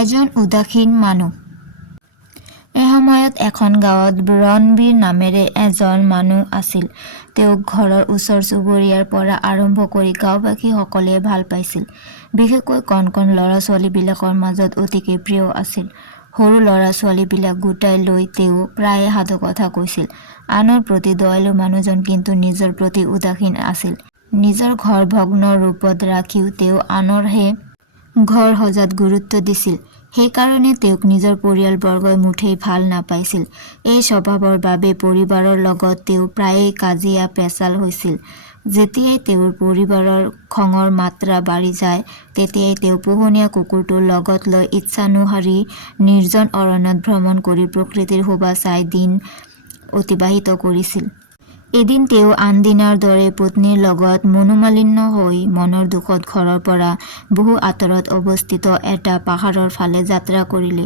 এজন উদাসীন মানুহ। এসময়ত এখন গাঁৱত ৰণবীৰ নামেৰে এজন মানুহ আছিল। তেওঁক ঘৰৰ ওচৰ চুবুৰীয়াৰ পৰা আৰম্ভ কৰি গাঁওবাসীসকলে ভাল পাইছিল। বিশেষকৈ কণ কণ ল'ৰা ছোৱালীবিলাকৰ মাজত অতিকে প্ৰিয় আছিল। সৰু ল'ৰা ছোৱালীবিলাক গোটাই লৈ তেওঁ প্ৰায়ে সাধু কথা কৈছিল। আনৰ প্ৰতি দয়ালু মানুহজন কিন্তু নিজৰ প্ৰতি উদাসীন আছিল। নিজৰ ঘৰ ভগ্ন ৰূপত ৰাখিও তেওঁ আনৰহে ঘৰ সজাত গুৰুত্ব দিছিল। সেইকাৰণে তেওঁক নিজৰ পৰিয়ালবৰ্গই মুঠেই ভাল নাপাইছিল। এই স্বভাৱৰ বাবে পৰিবাৰৰ লগত তেওঁ প্ৰায়েই কাজিয়া পেচাল হৈছিল। যেতিয়াই তেওঁৰ পৰিবাৰৰ খঙৰ মাত্ৰা বাঢ়ি যায়, তেতিয়াই তেওঁ পোহনীয়া কুকুৰটোৰ লগত লৈ ইচ্ছানুসাৰী নিৰ্জন অৰণ্যত ভ্ৰমণ কৰি প্ৰকৃতিৰ শোভা চাই দিন অতিবাহিত কৰিছিল। এদিন তেওঁ আনদিনাৰ দৰে পত্নীৰ লগত মনোমালিন্য হৈ মনৰ দুখত ঘৰৰ পৰা বহু আঁতৰত অৱস্থিত এটা পাহাৰৰ ফালে যাত্ৰা কৰিলে।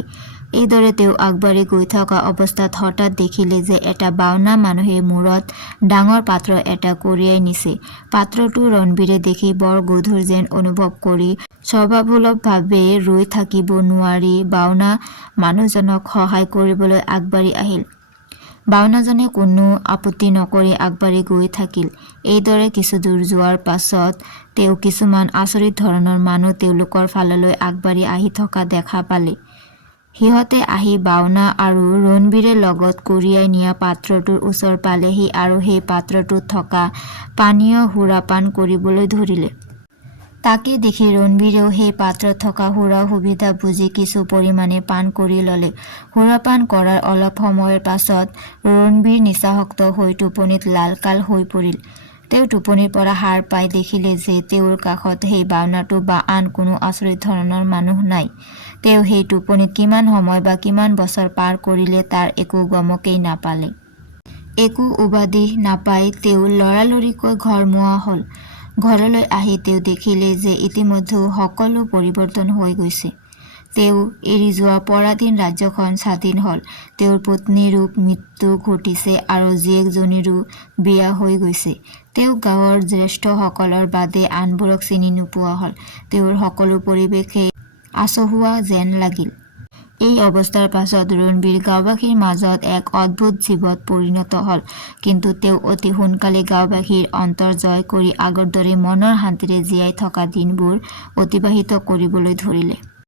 এইদৰে তেওঁ আগবাঢ়ি গৈ থকা অৱস্থাত হঠাৎ দেখিলে যে এটা বাওনা মানুহে মূৰত ডাঙৰ পাত্ৰ এটা কঢ়িয়াই নিছে। পাত্ৰটো ৰণবীৰে দেখি বৰ গধুৰ যেন অনুভৱ কৰি স্বভাৱসুলভভাৱে ৰৈ থাকিব নোৱাৰি বাওনা মানুহজনক সহায় কৰিবলৈ আগবাঢ়ি আহিল। বাওনাজনে কোনো আপত্তি নকৰি আগবাঢ়ি গৈ থাকিল। এইদৰে কিছুদূৰ যোৱাৰ পাছত তেওঁ কিছুমান আচৰিত ধৰণৰ মানুহ তেওঁলোকৰ ফাললৈ আগবাঢ়ি আহি থকা দেখা পালে। সিহঁতে আহি বাওনা আৰু ৰণবীৰে লগত কঢ়িয়াই নিয়া পাত্ৰটোৰ ওচৰ পালেহি আৰু সেই পাত্ৰটোত থকা পানীয় সুৰাপান কৰিবলৈ ধৰিলে। তাকে দেখি ৰণবীৰেও সেই পাত্ৰত থকা সুৰাৰ সুবিধা বুজি কিছু পৰিমাণে পান কৰি ল'লে। সুৰাপান কৰাৰ অলপ সময়ৰ পাছত ৰণবীৰ নিচাসক্ত হৈ টোপনিত লালকাল হৈ পৰিল। তেওঁ টোপনিৰ পৰা সাৰ পাই দেখিলে যে তেওঁৰ কাষত সেই বাওনাটো বা আন কোনো আচৰিত ধৰণৰ মানুহ নাই। তেওঁ সেই টোপনিত কিমান সময় বা কিমান বছৰ পাৰ কৰিলে তাৰ একো গমকেই নাপালে। একো উপাধি নাপাই তেওঁ লৰালৰিকৈ ঘৰমুৱা হ'ল। ঘৰলৈ আহি তেওঁ দেখিলে যে ইতিমধ্যে সকলো পৰিৱৰ্তন হৈ গৈছে। তেওঁ এৰি যোৱা পৰাধীন ৰাজ্যখন স্বাধীন হ'ল। তেওঁৰ পত্নীৰো মৃত্যু ঘটিছে আৰু জীয়েকজনীৰো বিয়া হৈ গৈছে। তেওঁ গাঁৱৰ জ্যেষ্ঠসকলৰ বাদে আনবোৰক চিনি নোপোৱা হ'ল। তেওঁৰ সকলো পৰিৱেশেই আচহুৱা যেন লাগিল। এই অৱস্থাৰ পাছত ৰণবীৰ গাঁওবাসীৰ মাজত এক অদ্ভুত জীৱত পৰিণত হ'ল। কিন্তু তেওঁ অতি সোনকালে গাঁওবাসীৰ অন্তৰ জয় কৰি আগৰ দৰে মনৰ শান্তিৰে জীয়াই থকা দিনবোৰ অতিবাহিত কৰিবলৈ ধৰিলে।